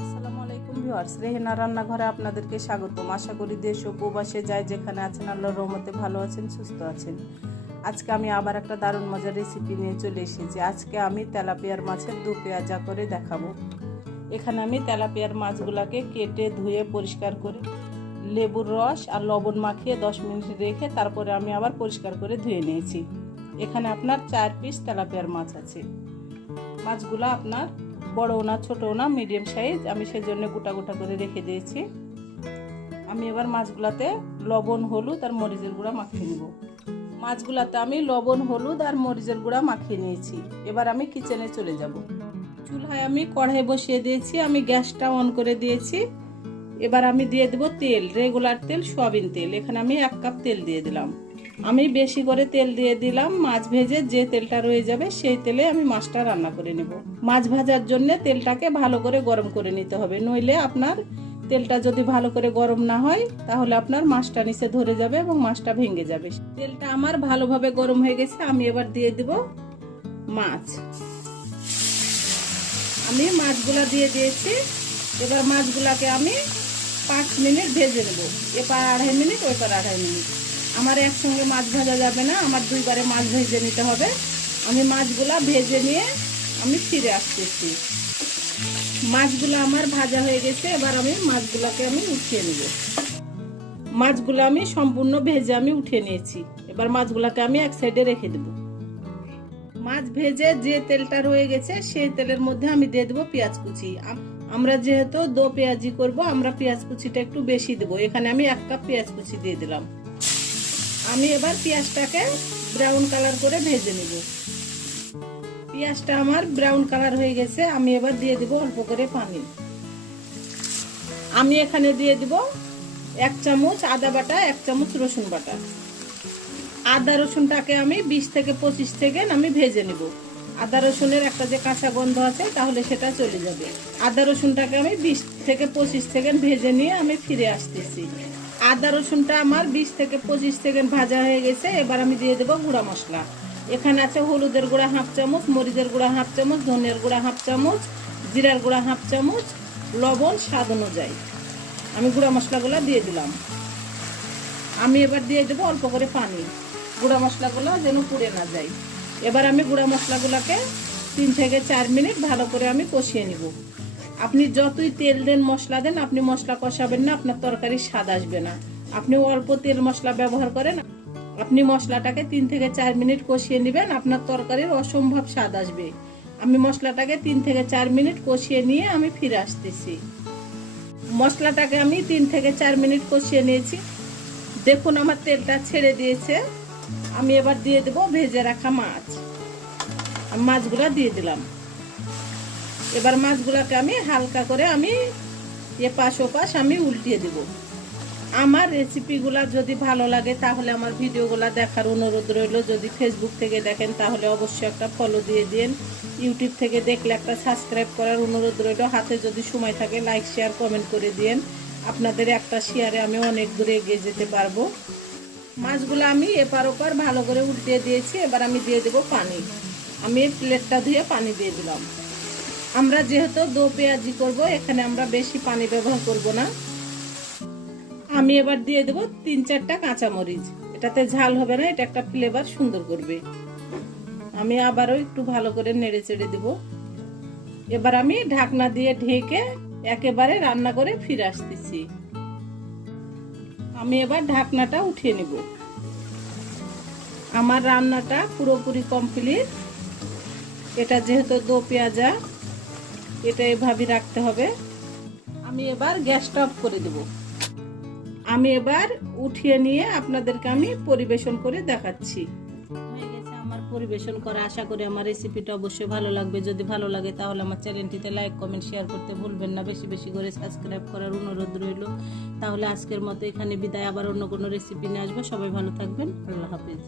আসসালামু আলাইকুম ভিউয়ার্স, রেহেনার রান্নাঘরে আপনাদেরকে স্বাগতম। আশা করি দেশ ও প্রবাসে যাই যেখানে আছেন আল্লাহর রহমতে ভালো আছেন, সুস্থ আছেন। আজকে আমি আবার একটা দারুণ মজার রেসিপি নিয়ে চলে এসেছি। আজকে আমি তেলাপিয়ার মাছের দু পেঁয়াজা করে দেখাবো। এখানে আমি তেলাপিয়ার মাছগুলোকে কেটে ধুয়ে পরিষ্কার করে লেবুর রস আর লবণ মাখিয়ে 10 মিনিট রেখে তারপরে আমি আবার পরিষ্কার করে ধুয়ে নিয়েছি। এখানে আপনার 4 পিস তেলাপিয়ার মাছ আছে। মাছগুলো আপনার বড়ও না ছোটও না, মিডিয়াম সাইজ। আমি সেজন্য গোটা গোটা করে রেখে দিয়েছি। আমি এবার মাছগুলাতে লবণ হলুদ আর মরিচের গুঁড়া মাখিয়ে নেব। মাছগুলাতে আমি লবণ হলুদ আর মরিচের গুঁড়া মাখিয়ে নিয়েছি। এবার আমি কিচেনে চলে যাব। চুলায় আমি কড়াই বসিয়ে দিয়েছি, আমি গ্যাসটা অন করে দিয়েছি। এবার আমি দিয়ে দেব তেল, রেগুলার তেল, সয়াবিন তেল। এখানে আমি 1 কাপ তেল দিয়ে দিলাম। আমি বেশি করে তেল দিয়ে দিলাম। মাছ ভেজে যে তেলটা রয়ে যাবে সেই তেলে আমি মাছটা রান্না করে নেব। মাছ ভাজার জন্য তেলটাকে ভালো করে গরম করে নিতে হবে, নইলে আপনার তেলটা যদি ভালো করে গরম না হয় তাহলে আপনার মাছটা নিচে ধরে যাবে এবং মাছটা ভেঙে যাবে। তেলটা আমার ভালোভাবে গরম হয়ে গেছে। আমি এবার দিয়ে দেব মাছ। আমি মাছগুলা দিয়ে দিয়েছি। এবার মাছগুলাকে আমি 5 মিনিট ভেজে নেব। এপার 2.5 মিনিট, ওইপার 2.5 মিনিট। আমার একসঙ্গে মাছ ভাজা যাবে না, আমার 2 বারে মাছ ভেজে নিতে হবে। আমি মাছগুলা ভেজে নিয়ে আমি ফিরে আসতেছি। মাছগুলো আমার ভাজা হয়ে গেছে। এবার আমি মাছগুলোকে আমি উঠিয়ে নেব। মাছগুলো আমি সম্পূর্ণ ভেজে আমি উঠিয়ে নিয়েছি। এবার মাছগুলোকে আমি এক সাইডে রেখে দেব। মাছ ভেজে যে তেলটা রয়ে গেছে সেই তেলের মধ্যে আমি দিয়ে দেবো পেঁয়াজ কুচি। আমরা যেহেতু দো পেঁয়াজি করব, আমরা পেঁয়াজ কুচিটা একটু বেশি দেবো। এখানে আমি 1 কাপ পেঁয়াজ কুচি দিয়ে দিলাম। আমি এবার পেঁয়াজটাকে ব্রাউন কালার করে ভেজে নেব। পেঁয়াজটা আমার ব্রাউন কালার হয়ে গেছে। আমি এবার দিয়ে দেব অল্প করে পানি। আমি এখানে দিয়ে দেব 1 চামচ আদা বাটা, 1 চামচ রসুন বাটা। আদা রসুনটাকে আমি 20 থেকে 25 সেকেন্ড আমি ভেজে নেব। আদা রসুনের একটা যে কাঁচা গন্ধ আছে তাহলে সেটা চলে যাবে। আদা রসুনটাকে আমি 20 থেকে 25 সেকেন্ড ভেজে নিয়ে আমি ফিরে আসতেছি। আদা রসুনটা আমার 20 থেকে 25 সেকেন্ড ভাজা হয়ে গেছে। এবার আমি দিয়ে দেব গুঁড়া মশলা। এখানে আছে হলুদের গুঁড়া 1/2 চামচ, মরিচের গুঁড়া 1/2 চামচ, ধনিয়ার গুঁড়া 1/2 চামচ, জিরার গুঁড়া 1/2 চামচ, লবণ স্বাদ অনুযায়ী। আমি গুঁড়া মশলাগুলো দিয়ে দিলাম। আমি এবার দিয়ে দেবো অল্প করে পানি, গুঁড়া মশলাগুলো যেন পুড়ে না যায়। এবার আমি গুঁড়া মশলাগুলোকে 3 থেকে 4 মিনিট ভালো করে আমি কষিয়ে নিব। আপনি যতই তেল দেন, মশলা দেন, আপনি মশলা কষাবেন না, আপনার তরকারির স্বাদ আসবে না। আপনি অল্প তেল মশলা ব্যবহার করেন, আপনি মশলাটাকে 3 থেকে 4 মিনিট কষিয়ে নেবেন, আপনার তরকারির অসম্ভব স্বাদ আসবে। আমি মশলাটাকে 3 থেকে 4 মিনিট কষিয়ে নিয়ে আমি ফিরে আসতেছি। মশলাটাকে আমি 3 থেকে 4 মিনিট কষিয়ে নিয়েছি। দেখুন আমার তেলটা ছেড়ে দিয়েছে। আমি এবার দিয়ে দেব ভেজে রাখা মাছ। আমি মাছগুলো দিয়ে দিলাম। এবার মাছগুলোকে আমি হালকা করে আমি এপাশ ওপাশ আমি উল্টিয়ে দেব। আমার রেসিপিগুলো যদি ভালো লাগে তাহলে আমার ভিডিওগুলো দেখার অনুরোধ রইল। যদি ফেসবুক থেকে দেখেন তাহলে অবশ্যই একটা ফলো দিয়ে দিন। ইউটিউব থেকে দেখলে একটা সাবস্ক্রাইব করার অনুরোধ রইল। হাতে যদি সময় থাকে লাইক শেয়ার কমেন্ট করে দিন। আপনাদের একটা শেয়ারে আমি অনেক দূরে এগিয়ে যেতে পারবো। মাছগুলো আমি এপার ওপার ভালো করে উল্টিয়ে দিয়েছি। এবার আমি দিয়ে দেব পানি। আমি প্লেটটা ধুয়ে পানি দিয়ে দিলাম। আমরা যেহেতু দো পেঁয়াজি করব, এখানে আমরা বেশি পানি ব্যবহার করব না। আমি এবার দিয়ে দেব 3-4টা কাঁচামরিচ। এটাতে ঝাল হবে না, এটা একটা ফ্লেভার সুন্দর করবে। আমি আবারও একটু ভালো করে নেড়ে চেড়ে দেব। এবার আমি ঢাকনা দিয়ে ঢেকে একেবারে রান্না করে ফিরে আসতেছি। আমি এবার ঢাকনাটা উঠিয়ে নেব। আমার রান্নাটা পুরোপুরি কমপ্লিট। এটা যেহেতু দো পেঁয়াজা, এটা এভাবে রাখতে হবে। আমি এবার গ্যাসটা অফ করে দেব। আমি এবার উঠিয়ে নিয়ে আপনাদেরকে আমি পরিবেশন করে দেখাচ্ছি। হয়ে গেছে আমার পরিবেশন করা। আশা করি আমার রেসিপিটা অবশ্যই ভালো লাগবে। যদি ভালো লাগে তাহলে আমার চ্যানেলটিতে লাইক কমেন্ট শেয়ার করতে ভুলবেন না। বেশি বেশি করে সাবস্ক্রাইব করার অনুরোধ রইল। তাহলে আজকের মতো এখানে বিদায়। আবার অন্য কোনো রেসিপি নিয়ে আসবো। সবাই ভালো থাকবেন। আল্লাহ হাফেজ।